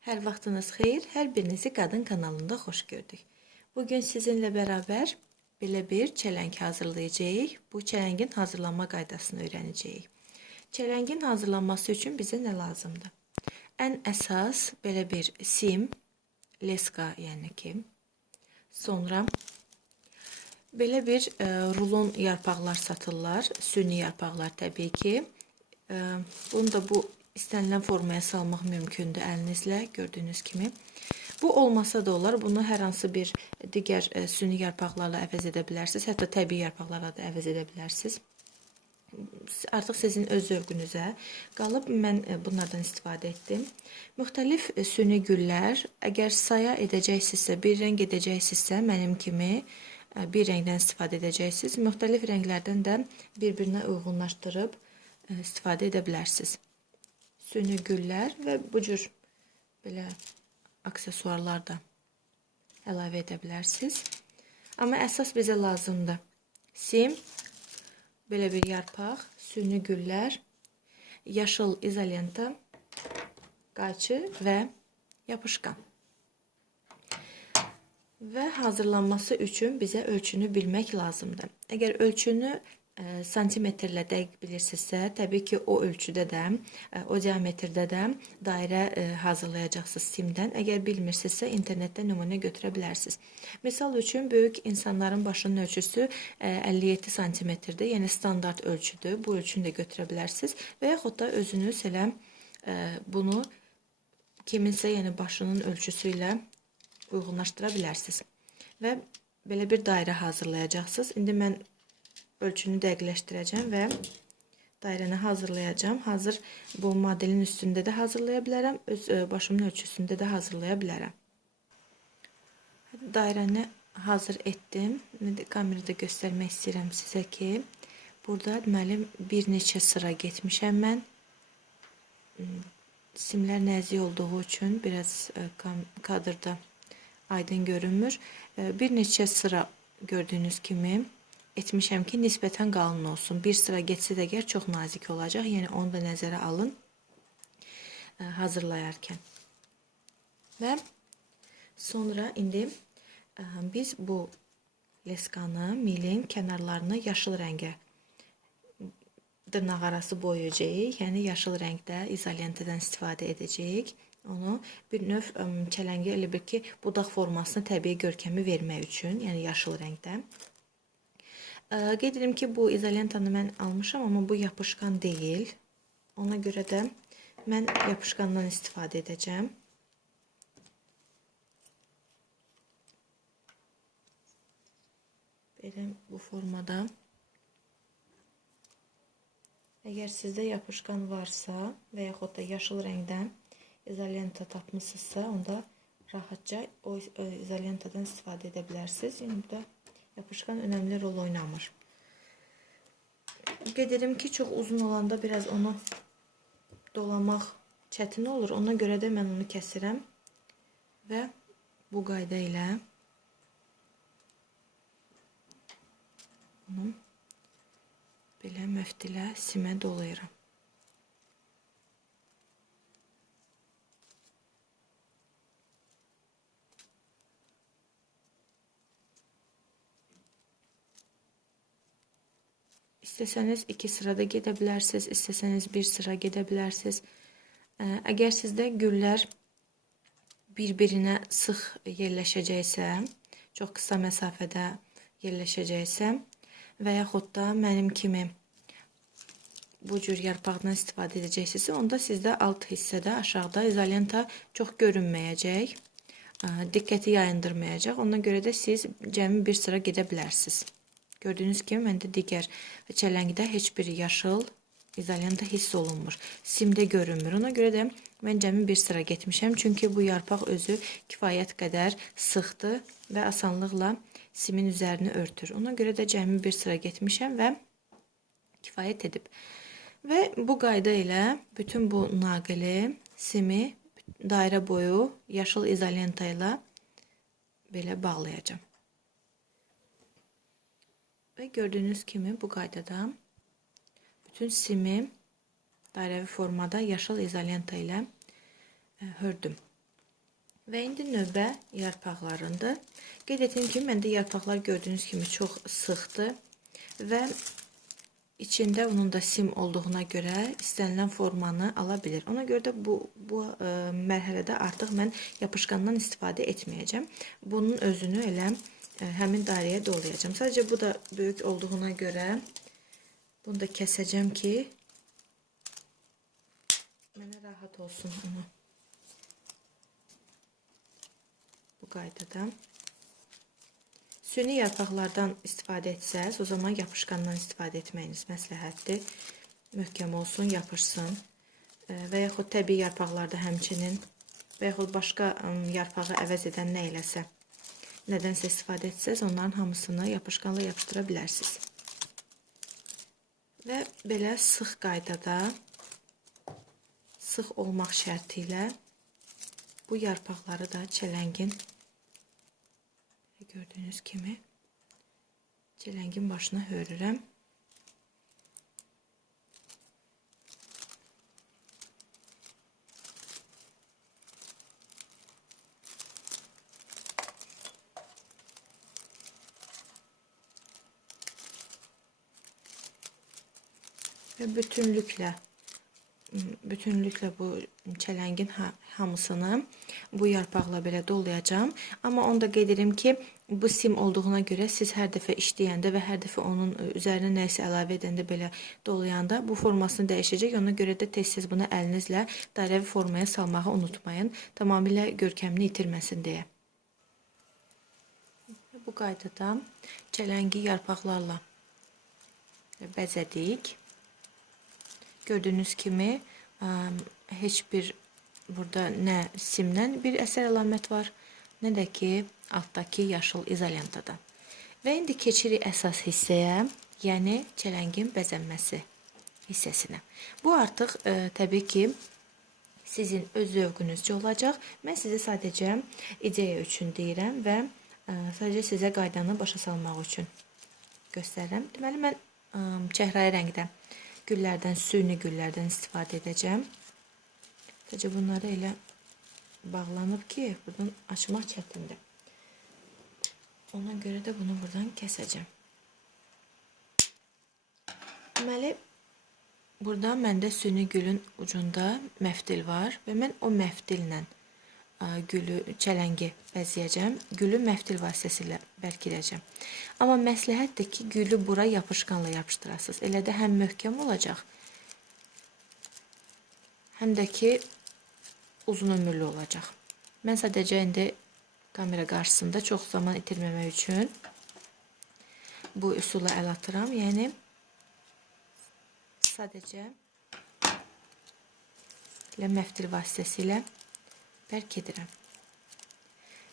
Hər vaxtınız xeyir, hər birinizi Qadın kanalında xoş gördük. Bugün sizinlə bərabər belə bir çələng hazırlayacağıq. Bu çələngin hazırlanma qaydasını öyrənəcəyik. Çələngin hazırlanması üçün bizə nə lazımdır? Ən əsas belə bir sim, leska yəni ki, sonra belə bir rulon yarpaqlar satırlar, süni yarpaqlar təbii ki. Bunu da bu istənilən formaya salmaq mümkündür əlinizlə, gördüyünüz kimi. Bu olmasa da olar, bunu hər hansı bir digər süni yarpaqlarla əvəz edə bilərsiniz, hətta təbii yarpaqlarla da əvəz edə bilərsiniz. Artıq sizin öz zövqünüzə qalıb, mən bunlardan istifadə etdim. Müxtəlif süni güllər, əgər saya edəcəksinizsə, bir rəng edəcəksinizsə, mənim kimi bir rəngdən istifadə edəcəksiniz. Müxtəlif rənglərdən də bir-birinə uyğunlaşdırıb istifadə edə bilərsiniz. Süni güllər və bu cür belə aksesuarlar da əlavə edə bilərsiniz. Amma əsas bizə lazımdır sim, belə bir yarpaq, süni güllər, yaşıl izolenta, qayçı və yapışqan. Və hazırlanması üçün bizə ölçünü bilmək lazımdır. Əgər ölçünü santimetrlə dəqiq bilirsinizsə, təbii ki, o ölçüdə də, o diametrdə də dairə hazırlayacaqsınız simdən. Əgər bilmirsinizsə, internetdən nümunə götürə bilərsiniz. Misal üçün, böyük insanların başının ölçüsü 57 santimetrdir, yəni standart ölçüdür. Bu ölçünü də götürə bilərsiniz və yaxud da özünüz elə bunu kiminsə, yəni başının ölçüsü ilə uyğunlaşdıra bilərsiniz. Və belə bir dairə hazırlayacaqsınız. İndi mən ölçünü dəqiqləşdirəcəm və dairəni hazırlayacağım. Hazır bu modelin üstündə də hazırlaya bilərəm, öz başımın ölçüsündə də hazırlaya bilərəm. Dairəni hazır etdim. Kamerada göstərmək istəyirəm sizə ki, burada deməli bir neçə sıra getmişəm mən. Simlər nəzik olduğu üçün biraz kadrda aydın görünmür. Bir neçə sıra gördüyünüz kimi etmişəm ki, nisbətən qalın olsun. Bir sıra getsə də əgər çox nazik olacaq. Yəni onu da nəzərə alın hazırlayarkən. Və sonra indi biz bu leskanı, milin kənarlarını yaşıl rəngə dırnaq arası boyayacağıq. Yəni yaşıl rəngdə izolentadan istifadə edəcəyik. Onu bir növ çələngi elə bir ki, budaq formasını təbii görkəmi vermək üçün, yəni yaşıl rəngdə. Qeyd edim ki, bu izolentanı mən almışam, amma bu yapışqan deyil. Ona görə də mən yapışqandan istifadə edəcəm. Belə bu formada. Əgər sizdə yapışqan varsa və yaxud da yaşıl rəngdən izolenta tapmışsınızsa, onda rahatca o izolentadan istifadə edə bilərsiniz. Yəni burada yapışqan önəmli rol oynamır. Qeyd edim ki, çox uzun olanda biraz onu dolamaq çətin olur. Ona görə də mən onu kəsirəm və bu qayda ilə bunu belə möftilə simə dolayıram. İstəsəniz 2 sırada gedə bilərsiniz, istəsəniz 1 sıra gedə bilərsiniz. Əgər sizdə güllər bir-birinə sıx yerləşəcəksə, çox qısa məsafədə yerləşəcəksə və yaxud da mənim kimi bu cür yarpaqdan istifadə edəcəksinizsə, onda sizdə alt hissədə, aşağıda izolenta çox görünməyəcək, diqqəti yayındırmayacaq. Ona görə də siz cəmi 1 sıra gedə bilərsiniz. Gördüyünüz kimi, məndə digər çələngdə heç bir yaşıl izolenta hiss olunmur. Simdə görünmür. Ona görə də mən cəmi 1 sıra getmişəm. Çünki bu yarpaq özü kifayət qədər sıxdır və asanlıqla simin üzərini örtür. Ona görə də cəmi 1 sıra getmişəm və kifayət edib. Və bu qayda ilə bütün bu naqili simi dairə boyu yaşıl izolenta ilə belə bağlayacağım. Və gördüyünüz kimi bu qaydada bütün simi dairəvi formada yaşıl izolenta ilə hördüm. Və indi növbə yarpaqlarındır. Qeyd etdiyim kimi, məndə yarpaqlar gördüyünüz kimi çox sıxdır və içində onun da sim olduğuna görə istənilən formanı ala bilir. Ona görə də bu mərhələdə artıq mən yapışqandan istifadə etməyəcəm. Bunun özünü elə həmin dairəyə dolayacağım. Sadəcə bu da böyük olduğuna görə bunu da kəsəcəm ki, mənə rahat olsun onu. Bu qaydada. Süni yarpaqlardan istifadə etsəz, o zaman yapışqandan istifadə etməyiniz məsləhətdir. Möhkəm olsun, yapışsın. Və yaxud təbii yarpaqlarda həmçinin və yaxud başqa yarpağı əvəz edən nə eləsə, nədənsə istifadə etsəz, onların hamısını yapışqanla yapışdıra bilərsiniz. Və belə sıx qaydada, sıx olmaq şərti ilə bu yarpaqları da çələngin gördüyünüz kimi çələngin başına hörürəm. Və bütünlüklə bu çələngin hamısını bu yarpaqla belə dolayacağım. Amma onu da qeyd edim ki, bu sim olduğuna görə siz hər dəfə işləyəndə və hər dəfə onun üzərinə nəyisə əlavə edəndə belə dolayanda bu formasını dəyişəcək. Ona görə də tez-tez bunu əlinizlə dairəvi formaya salmağı unutmayın. Tamamilə görkəmini itirməsin deyə. Bu qaydada çələngi yarpaqlarla bəzədik. Gördüyünüz kimi heç bir burada nə simdən bir əsər əlamət var, nə də ki altdakı yaşıl izolentada. Və indi keçirik əsas hissəyə, yəni çələngin bəzənməsi hissəsinə. Bu artıq təbii ki sizin öz zövqünüzcə olacaq. Mən sizə sadəcə ideya üçün deyirəm və sadəcə sizə qaydanı başa salmaq üçün göstərirəm. Deməli, mən çəhrayı rəngdə güllərdən, süni güllərdən istifadə edəcəm. Sadəcə bunları elə bağlanıb ki, buradan açmaq çətindir. Ona görə də bunu buradan kəsəcəm. Deməli, burada məndə süni gülün ucunda məftil var və mən o məftillə çələngi bəzəyəcəm. Gülü məftil vasitəsilə bərkidəcəm. Amma məsləhətdir ki, gülü bura yapışqanla yapışdırasınız. Elə də həm möhkəm olacaq, həm də ki uzun ömürlü olacaq. Mən sadəcə indi kamera qarşısında çox zaman itirməmək üçün bu üsula əl atıram. Yəni sadəcə məftil vasitəsilə bərk edirəm.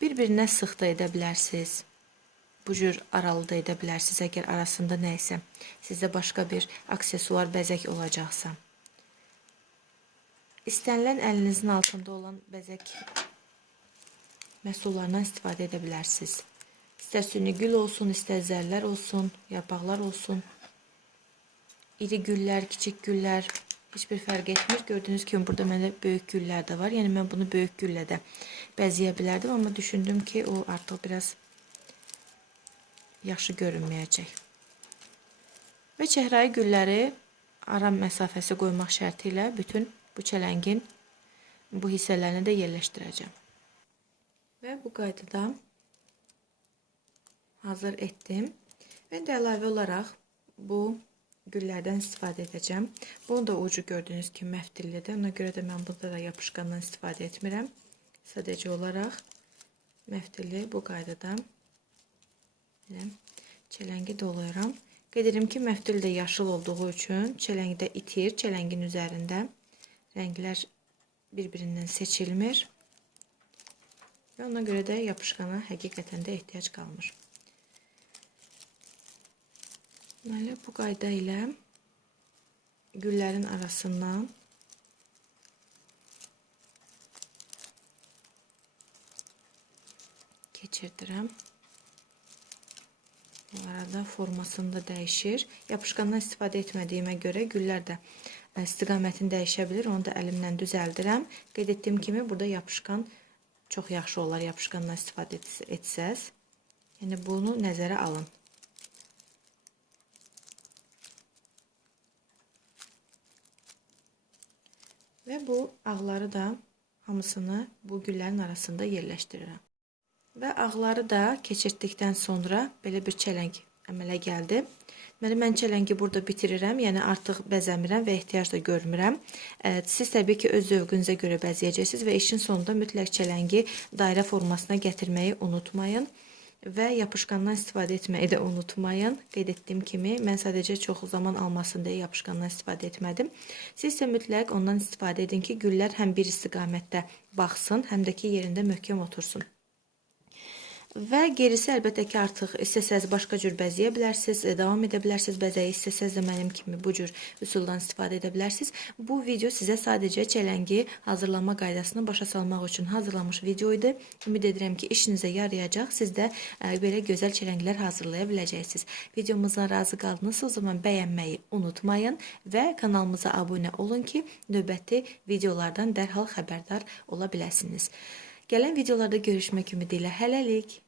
Bir-birinə sıx da edə bilərsiniz. Bu cür aralı da edə bilərsiniz, əgər arasında nə isə sizdə başqa bir aksesuar bəzək olacaqsa. İstənilən əlinizin altında olan bəzək məhsullarından istifadə edə bilərsiniz. İstər süni gül olsun, istər zərlər olsun, yarpaqlar olsun. İri güllər, kiçik güllər, heç bir fərq etmir. Gördüyünüz kimi burada məndə böyük güllər də var. Yəni mən bunu böyük güllə də bəzəyə bilərdim, amma düşündüm ki, o artıq biraz yaxşı görünməyəcək. Və çəhrayı gülləri ara məsafəsi qoymaq şərti ilə bütün bu çələngin bu hissələrini də yerləşdirəcəm. Və bu qaydada hazır etdim. Və də əlavə olaraq bu güllərdən istifadə edəcəm. Bunu da ucu gördüyünüz kimi məftillidir. Ona görə də mən burada da yapışqandan istifadə etmirəm. Sadəcə olaraq məftilli bu qaydada çələngi dolayıram. Qeyd edirəm ki, məftil də yaşıl olduğu üçün çələngdə itir. Çələngin üzərində rənglər bir-birindən seçilmir. Və ona görə də yapışqana həqiqətən də ehtiyac qalmır. Deməli, bu qayda ilə güllərin arasından keçirdirəm. Bu arada formasını da dəyişir. Yapışqandan istifadə etmədiyimə görə güllər də istiqamətini dəyişə bilir. Onu da əlimlə düzəldirəm. Qeyd etdiyim kimi burada yapışqan çox yaxşı olar yapışqandan istifadə etsəz. Yəni bunu nəzərə alın. Və bu ağları da hamısını bu güllərin arasında yerləşdirirəm. Və ağları da keçirdikdən sonra belə bir çələng əmələ gəldi. Mən çələngi burada bitirirəm, yəni artıq bəzəmirəm və ehtiyac da görmürəm. Siz təbii ki, öz zövqünüzə görə bəzəyəcəksiniz və işin sonunda mütləq çələngi dairə formasına gətirməyi unutmayın. Və yapışqandan istifadə etməyi də unutmayın. Qeyd etdiyim kimi, mən sadəcə çox zaman almasın deyə yapışqandan istifadə etmədim. Siz isə mütləq ondan istifadə edin ki, güllər həm bir istiqamətdə baxsın, həm də ki, yerində möhkəm otursun. Və gerisi əlbəttə ki, artıq istəsəz başqa cür bəzəyə bilərsiniz, davam edə bilərsiniz bəzəyə, istəsəz də mənim kimi bu cür üsuldan istifadə edə bilərsiniz. Bu video sizə sadəcə çələngi hazırlama qaydasını başa salmaq üçün hazırlanmış video idi. Ümid edirəm ki, işinizə yarayacaq, siz də belə gözəl çələnglər hazırlaya biləcəksiniz. Videomuzdan razı qaldınızsa, o zaman bəyənməyi unutmayın və kanalımıza abunə olun ki, növbəti videolardan dərhal xəbərdar ola biləsiniz. Gələn videolarda görüşmək ümidi ilə hələlik.